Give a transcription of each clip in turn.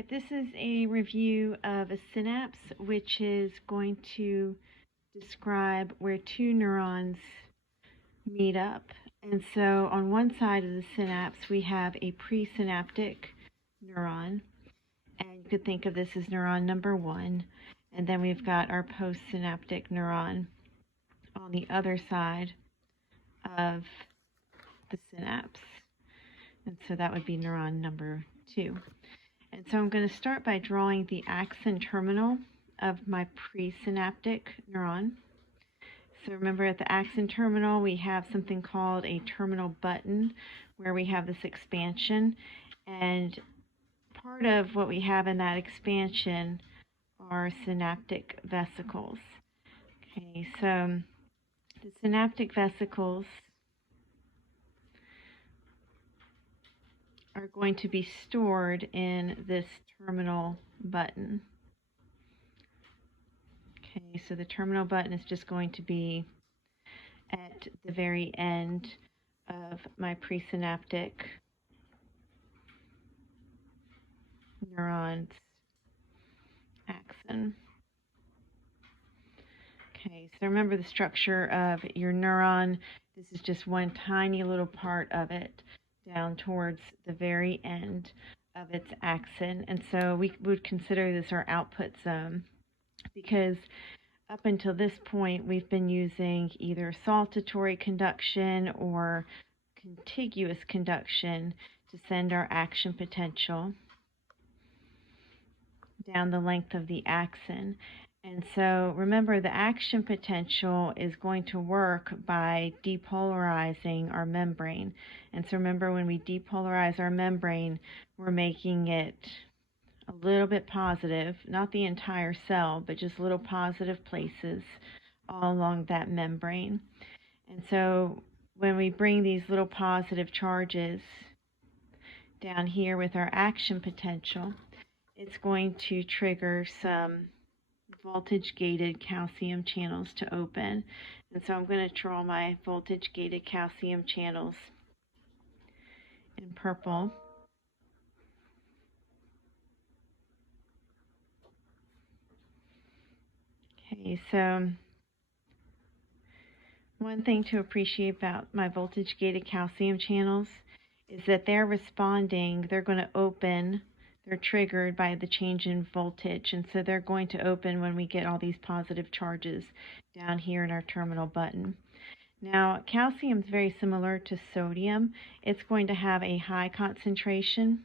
Okay, this is a review of a synapse, which is going to describe where two neurons meet up. And so on one side of the synapse, we have a presynaptic neuron, and you could think of this as neuron number 1. And then we've got our postsynaptic neuron on the other side of the synapse. And so that would be neuron number 2. And so I'm going to start by drawing the axon terminal of my presynaptic neuron. So remember, at the axon terminal, we have something called a terminal button, where we have this expansion. And part of what we have in that expansion are synaptic vesicles. Okay, so the synaptic vesicles are going to be stored in this terminal button. Okay, so the terminal button is just going to be at the very end of my presynaptic neuron's axon. Okay, so remember the structure of your neuron. This is just one tiny little part of it down towards the very end of its axon. And so we would consider this our output zone, because up until this point, we've been using either saltatory conduction or contiguous conduction to send our action potential down the length of the axon. And so remember, the action potential is going to work by depolarizing our membrane. And so remember, when we depolarize our membrane, we're making it a little bit positive, not the entire cell, but just little positive places all along that membrane. And so when we bring these little positive charges down here with our action potential, it's going to trigger some voltage-gated calcium channels to open. And so I'm going to draw my voltage-gated calcium channels in purple. Okay, so one thing to appreciate about my voltage-gated calcium channels is that they're responding, they're going to open, they're triggered by the change in voltage, and so they're going to open when we get all these positive charges down here in our terminal button. Now, calcium is very similar to sodium. It's going to have a high concentration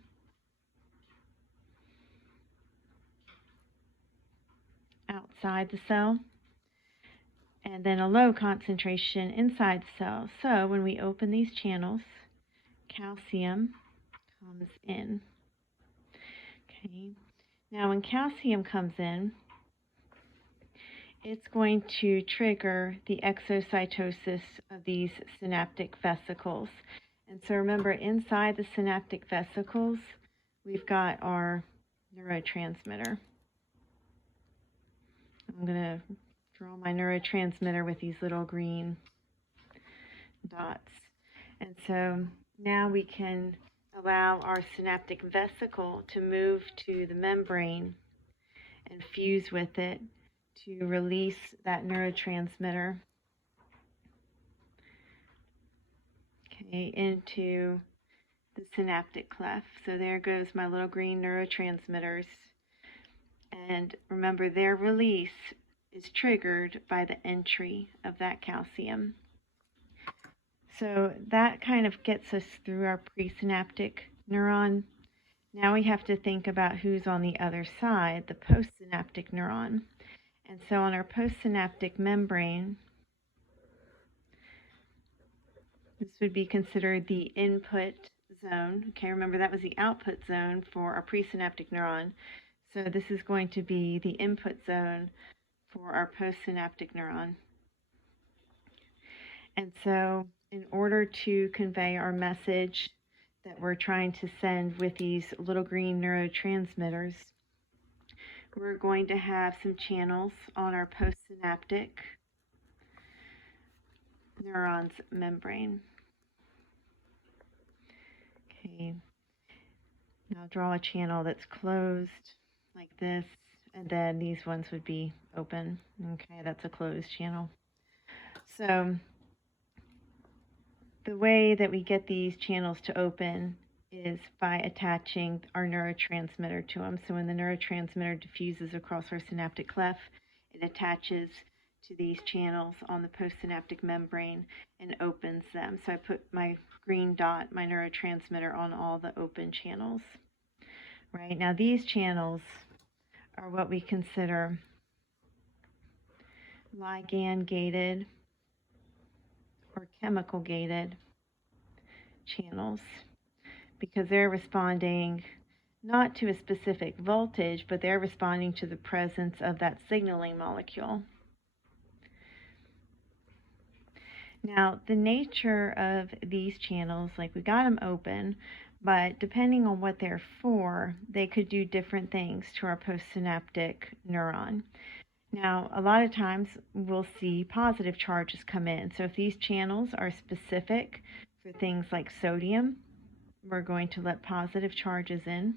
outside the cell, and then a low concentration inside the cell. So when we open these channels, calcium comes in. Okay. Now when calcium comes in, it's going to trigger the exocytosis of these synaptic vesicles. And so remember, inside the synaptic vesicles, we've got our neurotransmitter. I'm going to draw my neurotransmitter with these little green dots. And so now we can allow our synaptic vesicle to move to the membrane and fuse with it to release that neurotransmitter, okay, into the synaptic cleft. So there goes my little green neurotransmitters. And remember, their release is triggered by the entry of that calcium. So that kind of gets us through our presynaptic neuron. Now we have to think about who's on the other side, the postsynaptic neuron. And so on our postsynaptic membrane, this would be considered the input zone. Okay, remember that was the output zone for our presynaptic neuron. So this is going to be the input zone for our postsynaptic neuron. And so in order to convey our message that we're trying to send with these little green neurotransmitters, we're going to have some channels on our postsynaptic neuron's membrane. Okay. I'll draw a channel that's closed like this, and then these ones would be open. Okay, that's a closed channel. So the way that we get these channels to open is by attaching our neurotransmitter to them. So when the neurotransmitter diffuses across our synaptic cleft, it attaches to these channels on the postsynaptic membrane and opens them. So I put my green dot, my neurotransmitter, on all the open channels. Right now, these channels are what we consider ligand gated or chemical gated channels, because they're responding not to a specific voltage, but they're responding to the presence of that signaling molecule. Now, the nature of these channels, like we got them open, but depending on what they're for, they could do different things to our postsynaptic neuron. Now, a lot of times we'll see positive charges come in. So if these channels are specific for things like sodium, we're going to let positive charges in,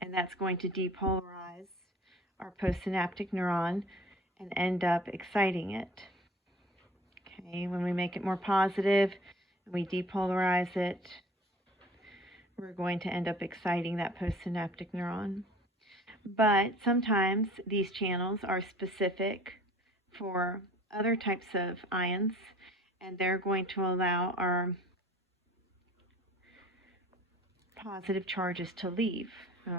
and that's going to depolarize our postsynaptic neuron and end up exciting it. Okay, when we make it more positive and we depolarize it, we're going to end up exciting that postsynaptic neuron. But sometimes these channels are specific for other types of ions, and they're going to allow our positive charges to leave.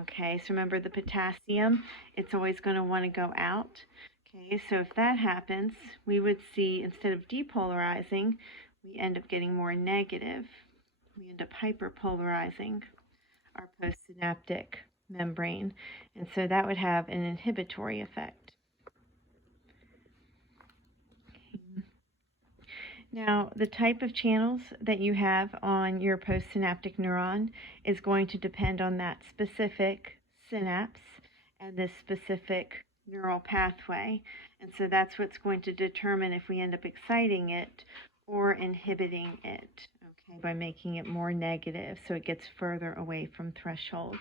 Okay, so remember the potassium, it's always going to want to go out. Okay, so if that happens, we would see, instead of depolarizing, we end up getting more negative. We end up hyperpolarizing our postsynaptic membrane, and so that would have an inhibitory effect. Okay. Now, the type of channels that you have on your postsynaptic neuron is going to depend on that specific synapse and this specific neural pathway, and so that's what's going to determine if we end up exciting it or inhibiting it, okay, by making it more negative so it gets further away from threshold.